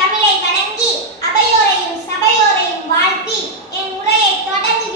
தமிழை வணங்கி அவையோரையும் சபையோரையும் வாழ்த்தி என் உரையை தொடங்குகின்றேன்